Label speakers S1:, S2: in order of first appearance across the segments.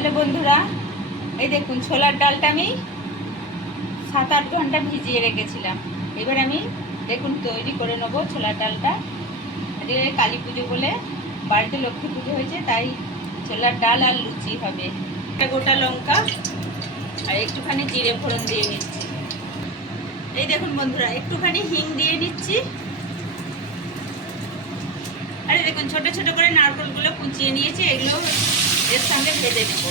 S1: Hello বন্ধুরা, এই দেখুন, ছোলার ডালটা আমি সাত আট ঘণ্টা ভিজিয়ে রেখেছিলাম। এবার আমি দেখুন, তৈরি করে নেব ছোলার ডালটা। আজকে কালী পুজো বলে বাড়িতে লক্ষ্মী পুজো হয়েছে, তাই ছোলার ডাল আর লুচি হবে। একটা গোটা লঙ্কা আর একটুখানি জিরে ফোড়ন দিয়ে নিচ্ছি। এই দেখুন বন্ধুরা, একটুখানি হিং দিয়ে নিচ্ছি। আরে দেখুন, ছোট ছোট করে নারকেলগুলো কুচিয়ে নিয়েছি, এগুলো এর সঙ্গে ভেজে নেব।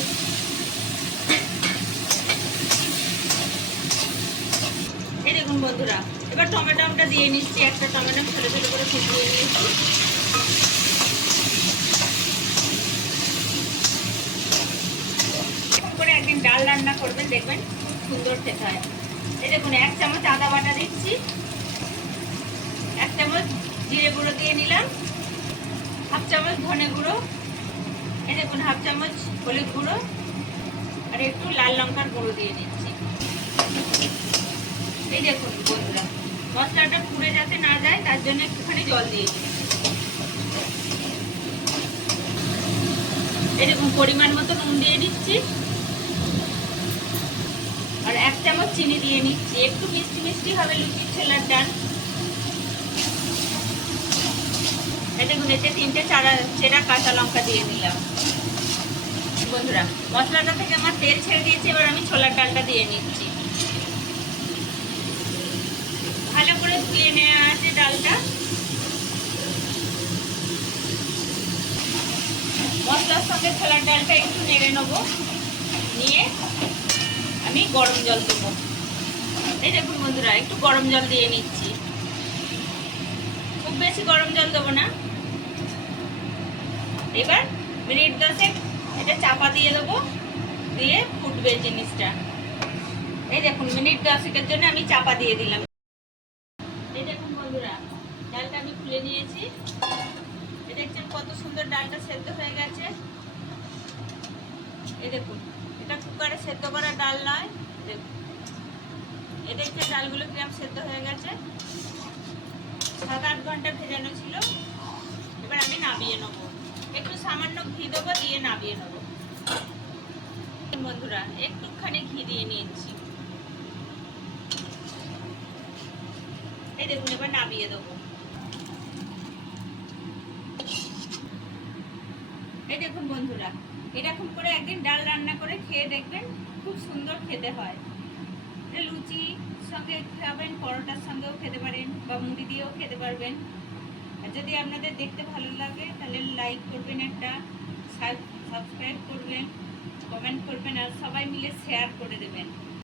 S1: এই দেখুন বন্ধুরা, এবার টমেটোটা দিয়ে নিচ্ছি, একটা টমেটো ছোট ছোট করে কুচিয়ে নিয়েছি। করে একদিন ডাল রান্না করবেন, দেখবেন খুব সুন্দর খেতে হয়। এই দেখুন, এক চামচ আদা বাটা দিচ্ছি, এক চামচ জিরে গুঁড়ো দিয়ে নিলাম, হাফ চামচ ধনে গুঁড়ো এই দেখুন, হাফ চামচ হলুদ গুঁড়ো আর একটু লাল লঙ্কার গুঁড়ো দিয়ে নিচ্ছি এই দেখুন বন্ধুরা, মশলাটা পুড়ে যাতে না যায়, তার জন্য একটুখানি জল দিয়ে দিচ্ছি। দেখুন, পরিমাণ মতো নুন দিয়ে নিচ্ছি আর এক চামচ চিনি দিয়ে নিচ্ছি। একটু মিষ্টি মিষ্টি হবে লুচির ছেলার ডাল এই দেখুন এতে তিনটে চারা, চেরা, কাঁচা লঙ্কা দিয়ে দিলাম বন্ধুরা, মশলাটা থেকে আমার তেল ছেড়ে দিয়েছে, এবার আমি ছোলার ডালটা দিয়ে নিচ্ছি। ভালো করে ধুয়ে নেওয়া আছে ডালটা। মশলার সঙ্গে ছোলার ডালটা একটু নেড়ে নেব। নিয়ে আমি গরম জল দেবো। এই দেখুন বন্ধুরা, একটু গরম জল দিয়ে নিচ্ছি। বেশি গরম জল দেবো না। এবার মিনিট দশেক এটা চাপা দিয়ে দেবো, দিয়ে ফুটবে জিনিসটা। এই দেখুন, মিনিট দশেকের জন্য আমি চাপা দিয়ে দিলাম। এই দেখুন বন্ধুরা, ডালটা আমি খুলে নিয়েছি। এই দেখছেন কত সুন্দর ডালটা সেদ্ধ হয়ে গেছে। এই দেখুন, এটা কুকারে সেদ্ধ করা ডাল নয়। দেখুন, এই দেখছেন ডালগুলো কিরম সেদ্ধ হয়ে গেছে। সাত আট ঘণ্টা ভেজানো ছিল। এবার আমি নামিয়ে নেব। একটু সামান্য ঘি দেবো, দিয়ে নামিয়ে নেব। বন্ধুরা, একটুখানি ঘি দিয়ে নিয়েছি। এই দেখুন, এবার নামিয়ে দেবো। এই দেখুন বন্ধুরা, এরকম করে একদিন ডাল রান্না করে খেয়ে দেখবেন, খুব সুন্দর খেতে হয়। এটা লুচি সঙ্গে খাবেন, পরোটার সঙ্গেও খেতে পারেন বা মুড়ি দিয়েও খেতে পারবেন। আর যদি আপনাদের দেখতে ভালো লাগে, তাহলে লাইক করবেন একটা সাবস্ক্রাইব করবেন কমেন্ট করবেন, আর সবাই মিলে শেয়ার করে দেবেন।